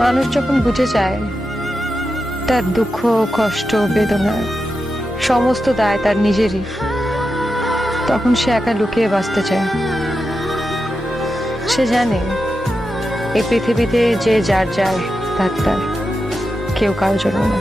মানুষ যখন বুঝে যায় তার দুঃখ কষ্ট বেদনা সমস্ত দায় তার নিজেরই, তখন সে একা লুকিয়ে বাঁচতে চায়। সে জানে এই পৃথিবীতে যে যার যার তার তার, কেউ কারোর জন্য না।